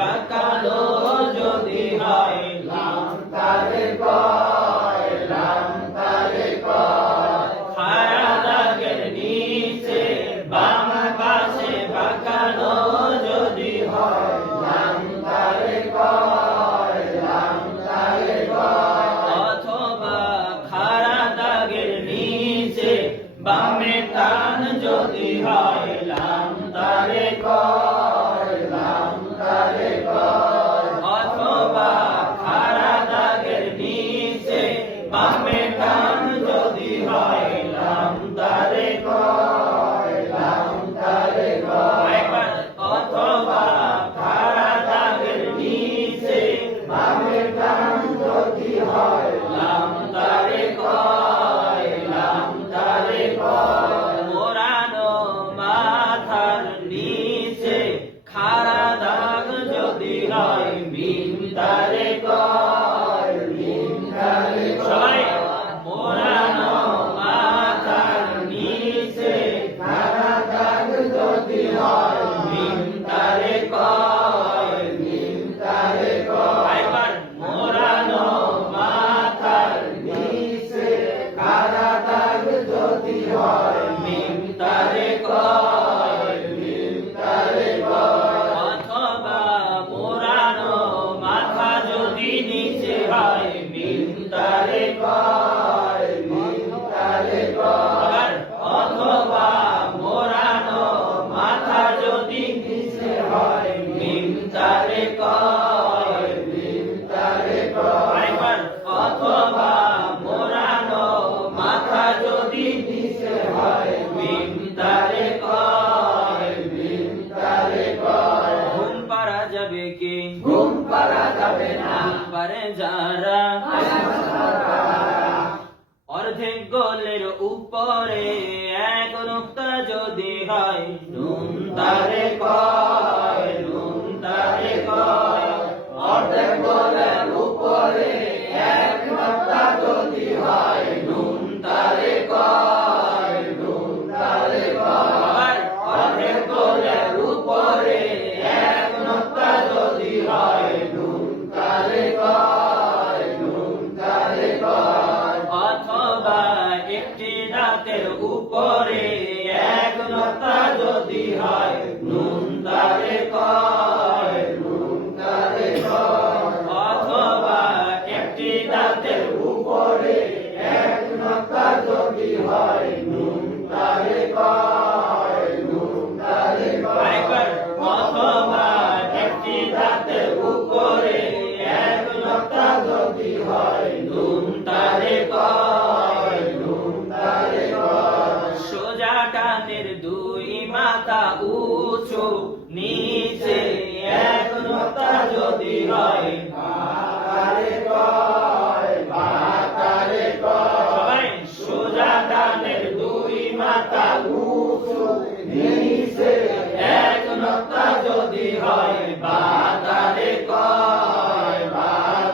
বাঁকালো যদি হয় লাম তারে কয়, লাম তারে কয়। খাড়া দাগের নিচে বাম পাশে বাঁকালো যদি হয় লাম তারে কয়, লাম তারে কয়। অথবা খাড়া দাগের নিচে বামে টান যদি হয় লাম তারে কয়, লাম তারে কয়। অথবা খাড়া দাগের নিচে বামে টান যদি হয় লাম তারে কয়, লাম তারে কয়। একবার অথবা খাড়া দাগের নিচে বামে টান যদি হয় লাম তারে কয়, লাম তারে কয়। মোড়ানো মাথার নিচে খাড়া দাগ যদি হয় মিম তারে কয়, মিম তারে সবাই কয়। মোড়ানো মাথার নিচে খাড়া দাগ যদি হয় মিম তারে কয়, মিম তারে কয়। একবার মোড়ানো মাথার নিচে খাড়া দাগ যদি হয় মিম তারে কয়, মিম তারে কয়। অথবা মোড়ানো মাথা যদি নিচে হয় মিম তারে কয়, মিম তারে কয়। আবার অথবা মোড়ানো মাথা যদি নিচে হয় মিম তারে কয়, মিম তারে কয়। আরেকবার অথবা মোড়ানো মাথা যদি নিচে হয় মিম তারে কয়, মিম তারে কয়। ঘুম পারা যাবে কি ঘুম পারা যাবে না পারে যারা অর্ধেক গোলের উপরে এক নুক্তা যদি হয় নুন তারে কয়, নুন তারে কয়। অর্ধেক গোলের উপরে এক নুক্তা যদি হয় নুন তারে কয়, নুন তারে কয়। আবার অর্ধেক গোলের উপরে এক নুক্তা যদি হয় নুন তারে কয়, নুন তারে কয়। অথবা একটি দাঁতের উপরে এক নুক্তা যদি হয় নুন তারে কয়, নুন তারে কয়। অথবা একটি দাঁতের উপরে এক নুক্তা যদি হয় নুন তারে কয়, নুন তারে কয়। একবার অথবা একটি দাঁতের উপরে এক নুক্তা যদি হয় নুন তারে কয়, নুন তারে কয়। সোজা টানের দুই মাথা উঁচু নিচে এক নুক্তা যদি হয় তারে কয়, তারে কয়। সবাই সোজা টানের দুই মাথা উঁচু নিচে এক নুক্তা যদি হয় বা তারে কয়,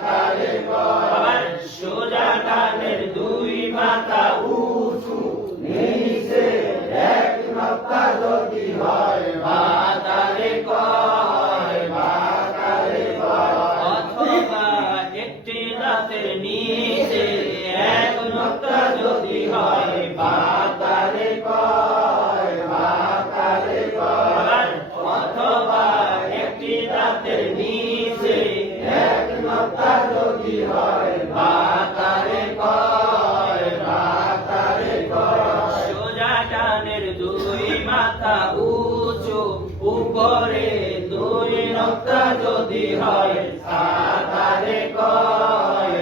তারে কয়। আবার সোজা টানের দুই মাথা উঁচু নিচে এক নুক্তা যদি হয় বা তারে কয়, তারে কয়। অথবা একটি দাঁতের নিচে এক নুক্তা যদি হয় বা তারে কয়, তারে কয়। আবার অথবা একটি দাঁতের নিচে এক নুক্তা যদি হয় বা তারে কয়, তারে কয়। সোজা টানের দুই মাথা উঁচু উপরে দুই নুক্তা যদি হয় তারে কয়,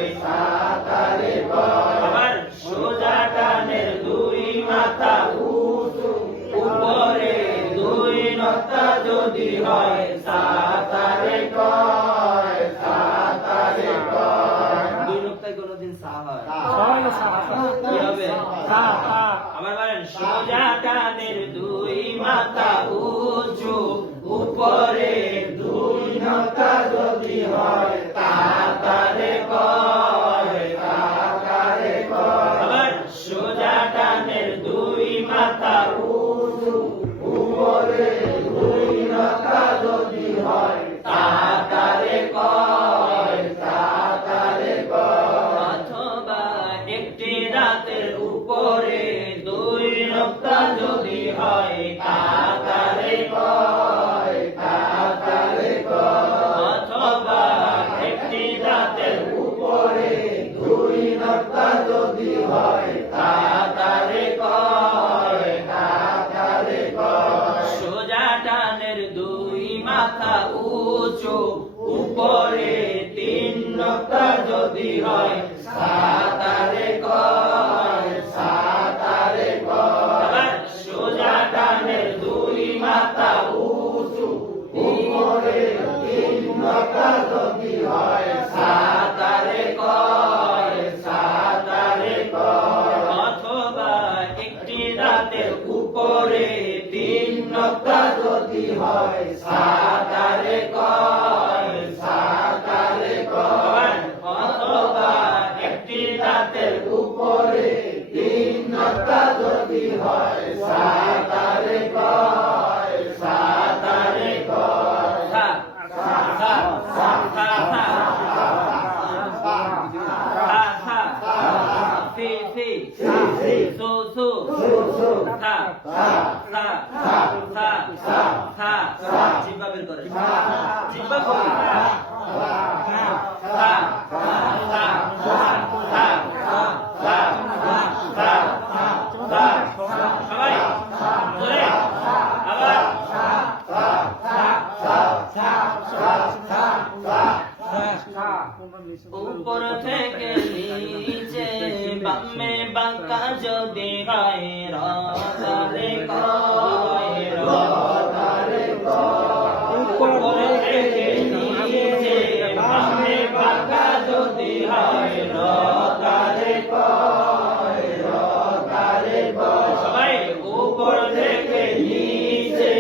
তারে কয়। আবার সোজা টানের দুই মাথা উঁচু উপরে দুই নুক্তা যদি হয় তারে কয়, তারে কয়। দুই নুক্তায় কোনোদিন সা হয় কি কি হবে? আবার বলেন সোজা টানের দুই মাথা উঁচু উপরে দুই নুক্তা যদি হয় তারে কয়, তারে কয়। আবার সোজা টানের দুই মাথা উঁচু উপরে দুই নুক্তা যদি হয় তার মাথা উঁচু উপরে তিন নক্তা যদি হয় সাতারে কয় সাতারে কয় সোজা কানের দুই মাথা উঁচু উপরে তিন নক্তা যদি হয় সাতারে কয় সাতারে কয় অথবা একটি দাঁতের উপরে তিন নক্তা যদি হয় সাতারে কয় সাতারে কয় অথবা একটি দাঁতের উপরে তিন নক্তা যদি হয় সাতারে কয় সাতারে কয় সা সা সা সা সা সা সা সি সি সু সু সা সা সা সা সা সা জিহ্বা বের করে জিহ্বা করে সা সা সা সা সা সা সবাই জোরে আবার উপর থেকে নিচে বামে বাঁকা যদি হয় রাতারে কয় রাতারে কয় উপর থেকে নিচে বামে বাঁকা যদি হয় রাতারে কয় রাতারে কয় সবাই উপর থেকে নিচে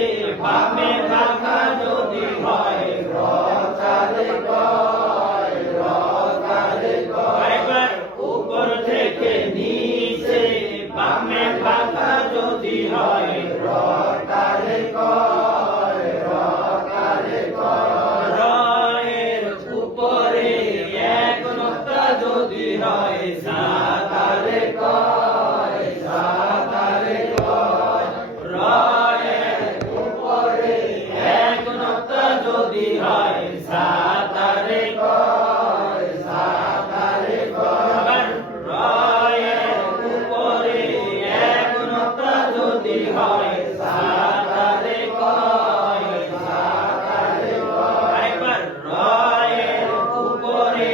বামে বাঁকা যদি হয় রাতারে কয় রাতারে কয় একবার উপর থেকে নিচে বামে বাঁকা যদি হয় রাতারে কয় রাতারে কয় রয়ের উপরে এক নক্তা যদি হয় সাতারে কয় সাতারে কয় রয়ের উপরে এক নক্তা যদি হয় সাতারে কয় সাতারে কয় আবার রয়ের উপরে এক নক্তা যদি হয় সাতারে কয় সাতারে কয় একবার রয়ের উপরে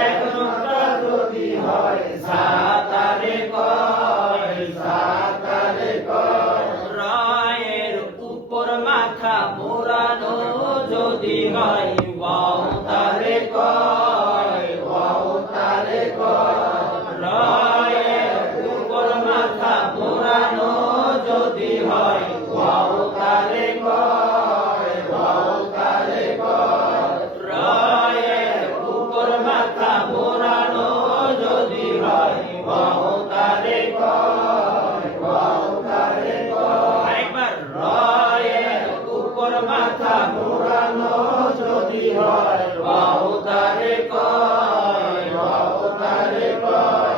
এক নক্তা যদি হয় সাতারে কয় সাতারে কয় রয়ের উপর মাথা মোড়ানো যদি হয় ওয়াও তারে কয় ওয়াও তারে কয় রয়ের উপর মাথা মোড়ানো যদি হয় ওয়াও তারে কয় ওয়াও তারে কয় রয়ের উপর মাথা মোড়ানো যদি হয় ওয়াও তারে কয় ওয়াও তারে কয় একবার রয়ের উপর মাথা মোড়ানো যদি হয় ওয়াও তারে কয় ওয়াও তারে কয়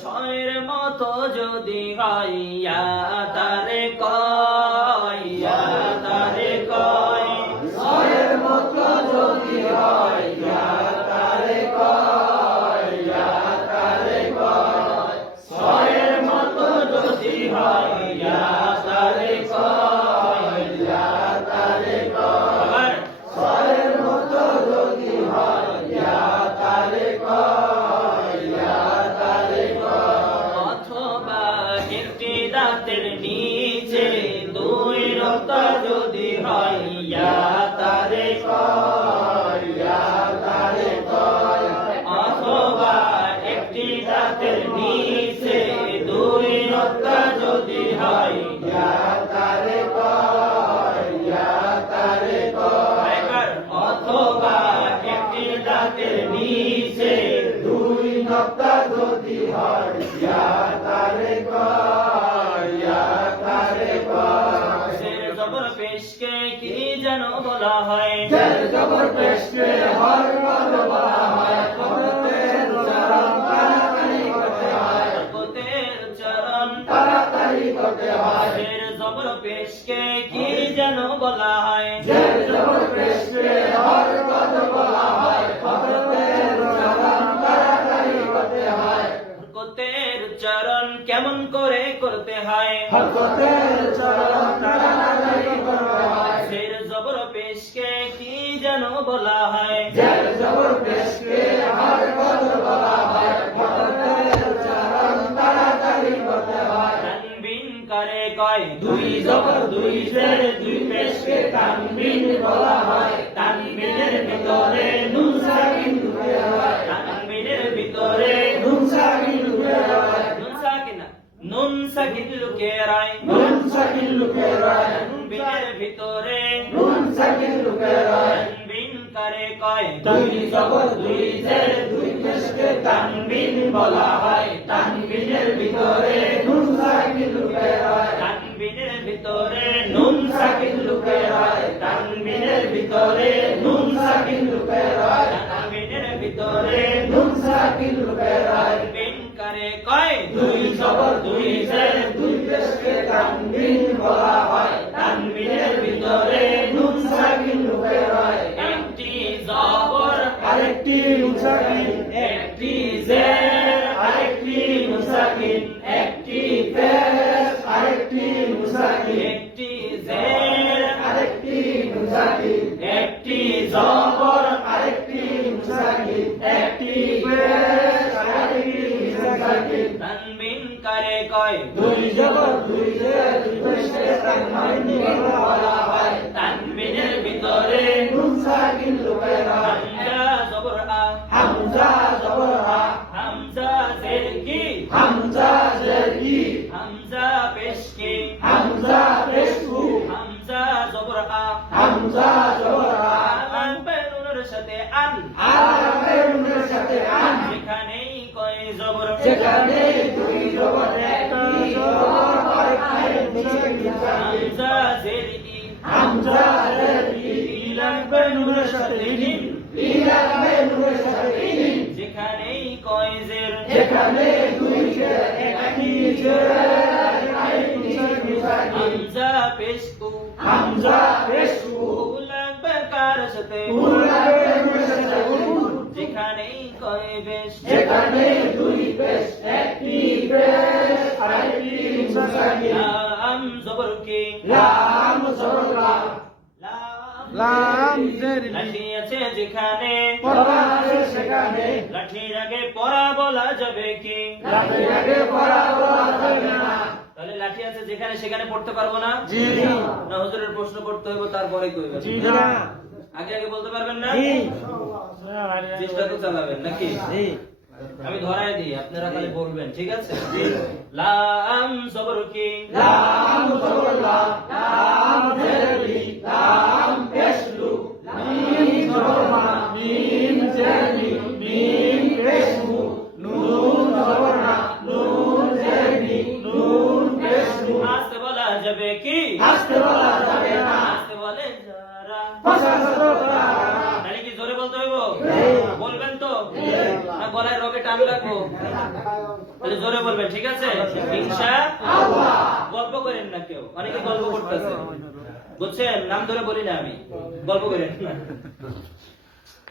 ছয়ের মতো যদি হয় ইয়া তারে কয় ইয়া তারে কয় ছয়ের মতো যদি হয় ইয়া তারে কয় ইয়া তারে কয় ছয়ের মতো যদি হয় ইয়া তারে কয় ইয়া তারে কয় ছয়ের মতো যদি হয় ইয়া তারে কয় ইয়া তারে কয় অথবা একটি দাঁতের নিচে দুই নক্তা যদি হয় ইয়া তারে কয় ইয়া তারে কয় অথবা একটি দাঁতের নিচে দুই নক্তা যদি হয় ইয়া তারে কয় ইয়া তারে কয় একবার অথবা একটি দাঁতের নিচে দুই নক্তা যদি হয় ইয়া তারে কয় ইয়া তারে কয় শের জবর পেশকে কি যেন বলা হয় জের জবর পেশকে হর কদ বলা হয় হরফের উচ্চারণ তাড়াতাড়ি করতে হয় হরকতের চরণ তাড়াতাড়ি করতে হয় শের জবর পেশকে কি যেন বলা হয় জের জবর পেশকে হর কদ বলা হয় হরফের উচ্চারণ তাড়াতাড়ি করতে হয় হরকতের চরণ কেমন করে করতে হয় হরকতের উচ্চারণ তাড়াতাড়ি করতে হয় শের জবর পেশকে কেন বলা হয় জের জবর পেশকে হরকত বলা হয় হরকতের উচ্চারণ তাড়াতাড়ি করতে হয় তানবিন করে কয় দুই জবর দুই জের দুই পেশকে তানবিন বলা হয় তানবিনের ভিতরে নুন সাকিন ঢুকে হয় তানবিনের ভিতরে নুন সাকিন ঢুকে হয় নুন সাকিন লুকে রয় নুন সাকিন ঢুকে হয় তানবিনের ভিতরে নুন সাকিন ঢুকে হয় তানবিন করে কয় দুই জবর দুই জের দুই পেশকে তানবিন বলা হয় তানবিনের ভিতরে নুন সাকিন ঢুকে হয় তানবিনের ভিতরে নুন সাকিন ঢুকে হয় তানবিনের ভিতরে নুন সাকিন ঢুকে হয় তানবিনের ভিতরে নুন সাকিন ঢুকে হয় তানবিন করে কয় দুই জবর দুই জের দুই পেশকে তানবিন বলা হয় তানবিনের ভিতরে নুন সাকিন ঢুকে হয় একটি জবর আরেকটি নুন সাকিন একটি জের আরেকটি নুন সাকিন একটি পেশ আরেকটি নুন সাকিন একটি জের আরেকটি নুন সাকিন একটি জবর আরেকটি নুন সাকিন একটি পেশ আরেকটি নুন সাকিন তানবিন করে কয় দুই জবর দুই জের দুই পেশকে তানবিন বলা হয় তানবিনের ভিতরে নুন সাকিন ঢুকে হয় হামজা জবর আ হামজা জবর হা হামজা জের কি হামজা জের ই হামজা পেশ কি হামজা পেশকু হামজা জবর আ হামজা জবর হা লাগবে নুনের সাথে আন আরামের নুনের সাথে আন যেখানেই কয় জবর যেখানে দুই জবর একটি জবর আরেকটি নুন সাকিন হামজা জের ই হামজা জের ই লাগবে নুনের সাথে ইন ইলামে নুনের সাথে ইন যেখানেই কয় জের যেখানে দুই জের একটি জের আরেকটি নুন সাকিন হামজা পেশ উ হামজা পেশকু লাগবে কার সাথে উলাবে নুনের সাথে উল যেখানেই কয় বেশ যেখানে দুই পেশ একটি পেশ আরেকটি নুন সাকিন লাম জবর কি লাম জবর লা লাম জের লাঠি আছে যেখানে পড়া আছে সেখানে লাঠির আগে পড়া বলা যাবে কি লাঠি আগে পড়া বলা যাবে না তাহলে লাঠি আছে যেখানে সেখানে পড়তে পারবো না জি না হুজুরের প্রশ্ন করতে হবে তারপরে কইবেন জি না আগে আগে বলতে পারবেন না জি চেষ্টা তো চালাবেন নাকি জি আমি ধরাই দিই আপনারা খালি বলবেন ঠিক আছে লাম জবর কি লাম জবর লা লাম জের লি লাম পেশ লু মিম জবর মা মিম জের লি মিম পেশ মু নুন জবর না নুন জের লি নুন পেশ মু আস্তে বলা যাবে কি আস্তে বলা যাবে না আস্তে বলে যারা ভাষা সততা তাহলে কি জোরে বলতে হইব বলবেন তো না গলায় রগে টান রাখবো তাহলে জোরে বলবেন ঠিক আছে ইনশাআল্লাহ গল্প করেন না কেউ অনেকে গল্প করতেছে বুঝছেন নাম ধরে বলি না আমি গল্প করেন না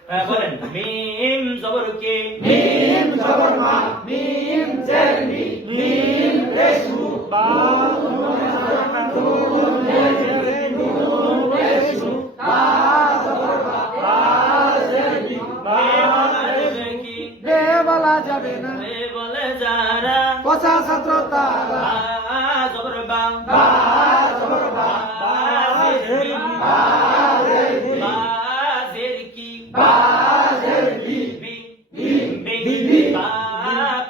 হ্যাঁ বলেন মিম জবর কি মিম জবর মা মিম জের লি মিম পেশ মু বা নুন জের লি নুন পেশ মু বা জবর বা বা জের লি বা যাবে কি বে বলা যাবে না এ বলে যারা কথা ছাত্র তারা বা জবর বা বা জবর বা বা জের লি বা জের লি বা জের কি বা জের লি বি বি বি বি বা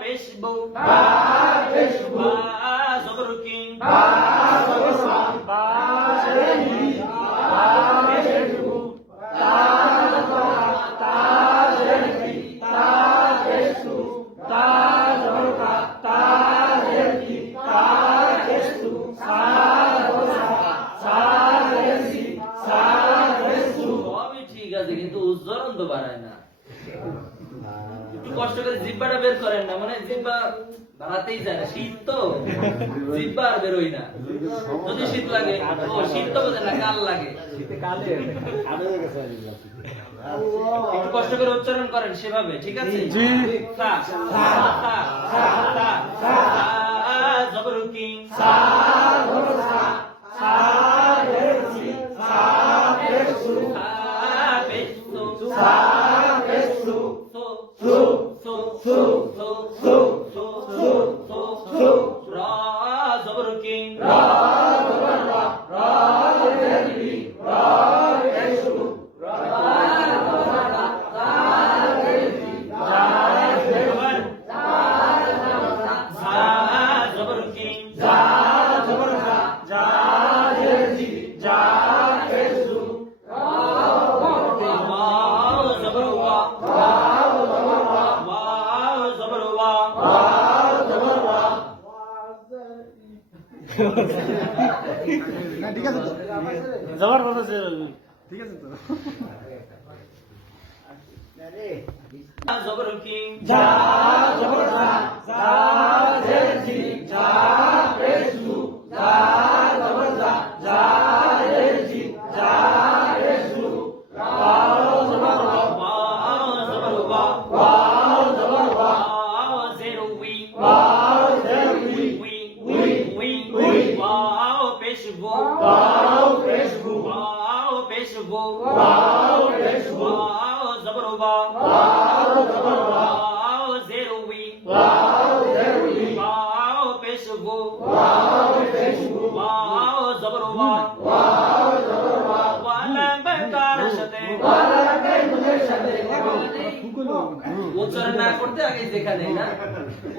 পেশ বউ বা পেশ মু বা জবর কি বা জবর বা বা জের লি বা পেশ মু তা জবর তা জের লি তা পেশ মু তা জবর বা তা জের লি তা পেশ মু সা জবর সা জের লি সা পেশ মু সবই ঠিক আছে কিন্তু উচ্চারণ তো বাড়ায় না একটু কষ্ট করে জিহ্বাটা বের করেন না মানে জিহ্বা বাড়াতেই যায় না শীত তো জিহ্বা আর বেরোই না যদি শীত লাগে ও শীত তো বোঝেন না কাল লাগে একটু কষ্ট করে উচ্চারণ করেন সেভাবে ঠিক আছে জি। সা সা সা সা সা জবর কি সা জবর সা সা জের লি সা পেশ মু সা পেশ না ঠিক আছে তো জবর বলছে ঠিক আছে তো জবর কি যা জবর যা জেরজি যা পেশু যা জবর যা জেরজি যা পেশু ওয়াও জবর ওয়াও জবর ওয়া ওয়াও জবর ওয়া ওয়াও জেরো উই ওয়াও জেরজি উই উই উই উই ওয়াও পেশ গো ওয়াও পেশু ওয়াও পেশ গো ওয়াও পেশু ওয়াও জবর ওয়া ওয়াও জবর ওয়া ওয়াও জেরো উই ওয়াও জেরজি ওয়াও পেশ গো ওয়াও পেশু ওয়াও জবর ওয়া ওয়াও জবর ওয়া ওয়ালা বেকার সাথে ওয়ালা কাইমুনের সাথে উচ্চারণ না করতে আগে যেখানে না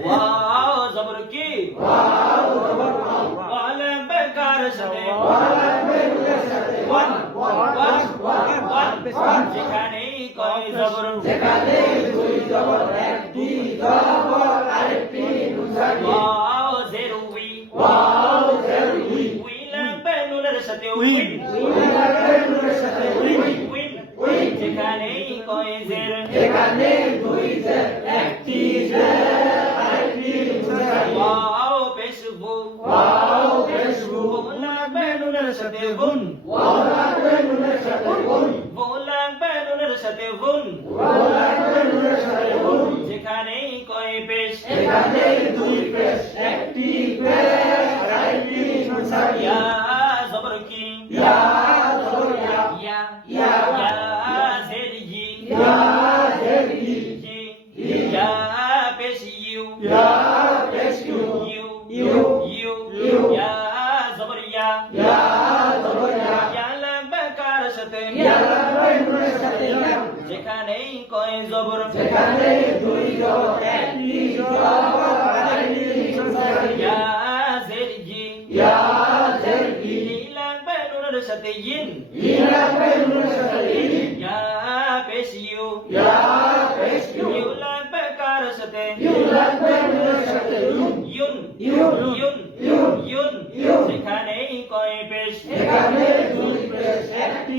ওয়াও জবর কি ওয়াও জবর ওয়া ওয়ালা বেকার সাথে ওয়ালা কাইমুনের সাথে ওয়ান ওয়ান ওয়ান যেখানেই কয় জবর যেখানে দুই জবর একটি জবর আরেকটি নুনসারি ওয়াও জেরো উই ওয়াও জেরজি উই লাগবে নুনের সাথে উইন ওয়ালা কাইমুনের সাথে উই উইন যেখানেই কয় জের যেখানে দুই জের একটি জের আরেকটি নুনসারি ওয়াও পেশ গো ওয়াও পেশু লাগবে নুনের সাথে গুন ওয়ালা কাইমুনের সাথে উই লাগবে নুনের সাথে গুন ওয়ালা কাইমুনের সাথে উই যেখানেই কয় পেশ যেখানে দুই পেশ একটি পেশ আরেকটি নুনসারি ইয়া জবর কি ইয়া জবর ইয়া ইয়া ইয়া জের ই ইয়া জেরজি জি ইয়া পেশ ইউ ইয়া পেশু ইউ ইউ ইউ ইউ ইয়া জবর ইয়া ইয়া জবর ইয়া ইয়া লাগবে কার সাথে ইয়া কাইমুনের সাথে ইয়া যেখানেই কয় জবর যেখানে দুই জবর একটি জবর আরেকটি নুনসারি ইয়া জের জি ইয়া জেরজি লাগবে নুনের সাথে ইন ইয়া কাইমুনের সাথে ইন ইয়া পেশ ইউ ইয়া পেশু ইউ লাগবে কার সাথে ইউ কাইমুনের সাথে ইন ইউন ইউন ইউন ইউন ইউন ইউন যেখানেই কয় পেশ যেখানে দুই পেশ একটি